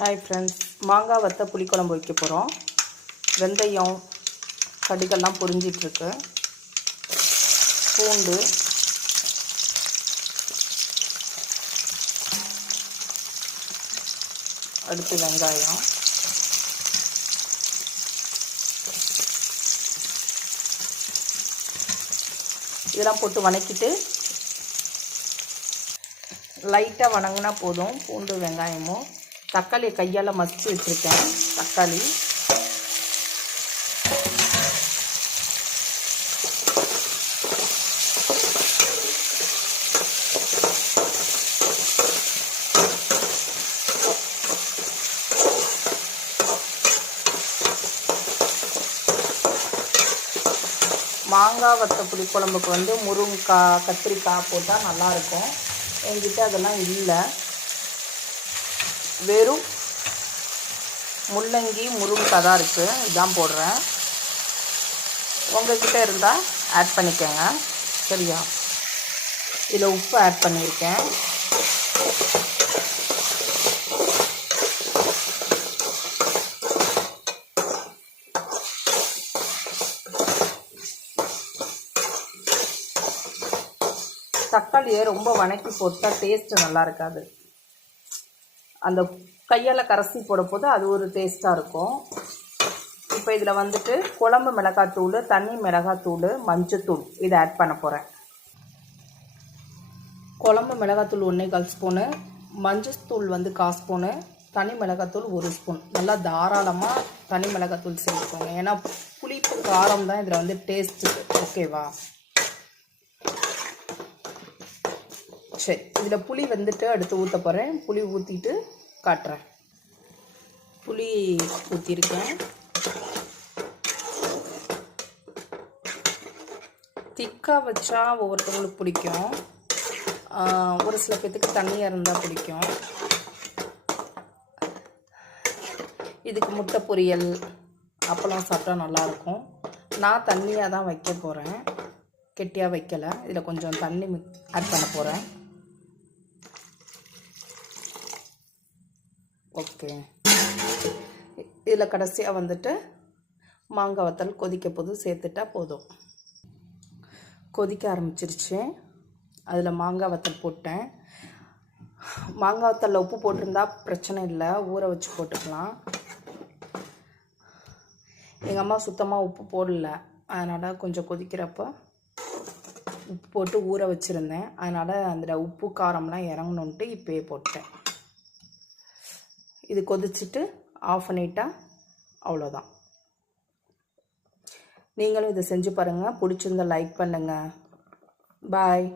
Hi friends, மாங்காய் வத்த புளிக்குழம்பு வைக்க போகிறோம். வெந்தயம் கடுகெல்லாம் பொரிஞ்சிட்ருக்கு. பூண்டு, அடுத்து வெங்காயம், இதெல்லாம் போட்டு வதக்கிட்டு லைட்டாக வதங்கினா போதும். பூண்டு வெங்காயமும் தக்காளியை கையால் மசிச்சு வச்சுருக்கேன். தக்காளி மாங்காய் வத்த புளிக்குழம்புக்கு முருங்கைக்காய் கத்திரிக்காய் போட்டால் நல்லாயிருக்கும். என்கிட்ட அதெல்லாம் இல்லை. வெறும் முள்ளங்கி முருங்கைக்காய் தான் இருக்குது. இதுதான் போடுறேன். உங்கள்கிட்ட இருந்தால் ஆட் பண்ணிக்கோங்க. சரியா? இதில் உப்பு ஆட் பண்ணியிருக்கேன். தக்காளியை ரொம்ப வதக்கி போட்டால் டேஸ்ட்டு நல்லா இருக்காது. அந்த கையால் கரைச்சி போடும்போது அது ஒரு டேஸ்ட்டாக இருக்கும். இப்போ இதில் குழம்பு மிளகாத்தூள், தனி மிளகாத்தூள், மஞ்சத்தூள் இதை ஆட் பண்ண போகிறேன். குழம்பு மிளகாத்தூள் 1/4 ஸ்பூனு, மஞ்சத்தூள் 1/4 ஸ்பூனு, தனி மிளகாத்தூள் 1 ஸ்பூன். நல்லா தாராளமாக தனி மிளகாத்தூள் சேர்த்துக்கோங்க. ஏன்னா புளிப்பு காரம் தான் இதில் டேஸ்ட்டு. ஓகேவா? சரி, இதில் புளி அடுத்து ஊற்ற போகிறேன். புளி ஊற்றிட்டு காட்டுறேன். புளி ஊற்றிருக்கேன். திக்காக வச்சா ஒவ்வொருத்தவங்களுக்கு பிடிக்கும். ஒரு சில பேர்த்துக்கு தண்ணியாக இருந்தால் பிடிக்கும். இதுக்கு முட்டை பொரியல் அப்பளம் சாப்பிட்டா நல்லாயிருக்கும். நான் தண்ணியாக தான் வைக்க போகிறேன், கெட்டியாக வைக்கலை. இதில் கொஞ்சம் தண்ணி ஆட் பண்ண போகிறேன். ஓகே, இதில் கடைசியாக மாங்காய் வத்தல் கொதிக்க போது சேர்த்துட்டா போதும். கொதிக்க ஆரம்பிச்சிருச்சு. அதில் மாங்காய் வத்தல் போட்டேன். மாங்காய் வத்தலில் உப்பு போட்டிருந்தா பிரச்சனை இல்லை, ஊற வச்சு போட்டுக்கலாம். எங்கள் அம்மா சுத்தமாக உப்பு போடல, அதனால் கொஞ்சம் கொதிக்கிறப்போ உப்பு போட்டு ஊற வச்சுருந்தேன். அதனால் அதில் உப்பு காரம்லாம் இறங்கணுன்ட்டு இப்போயே போட்டேன். இது கொதிச்சுட்டு ஆஃப் பண்ணிட்டா அவ்வளோதான். நீங்களும் இதை செஞ்சு பாருங்கள். பிடிச்சிருந்தா லைக் பண்ணுங்கள். பாய்.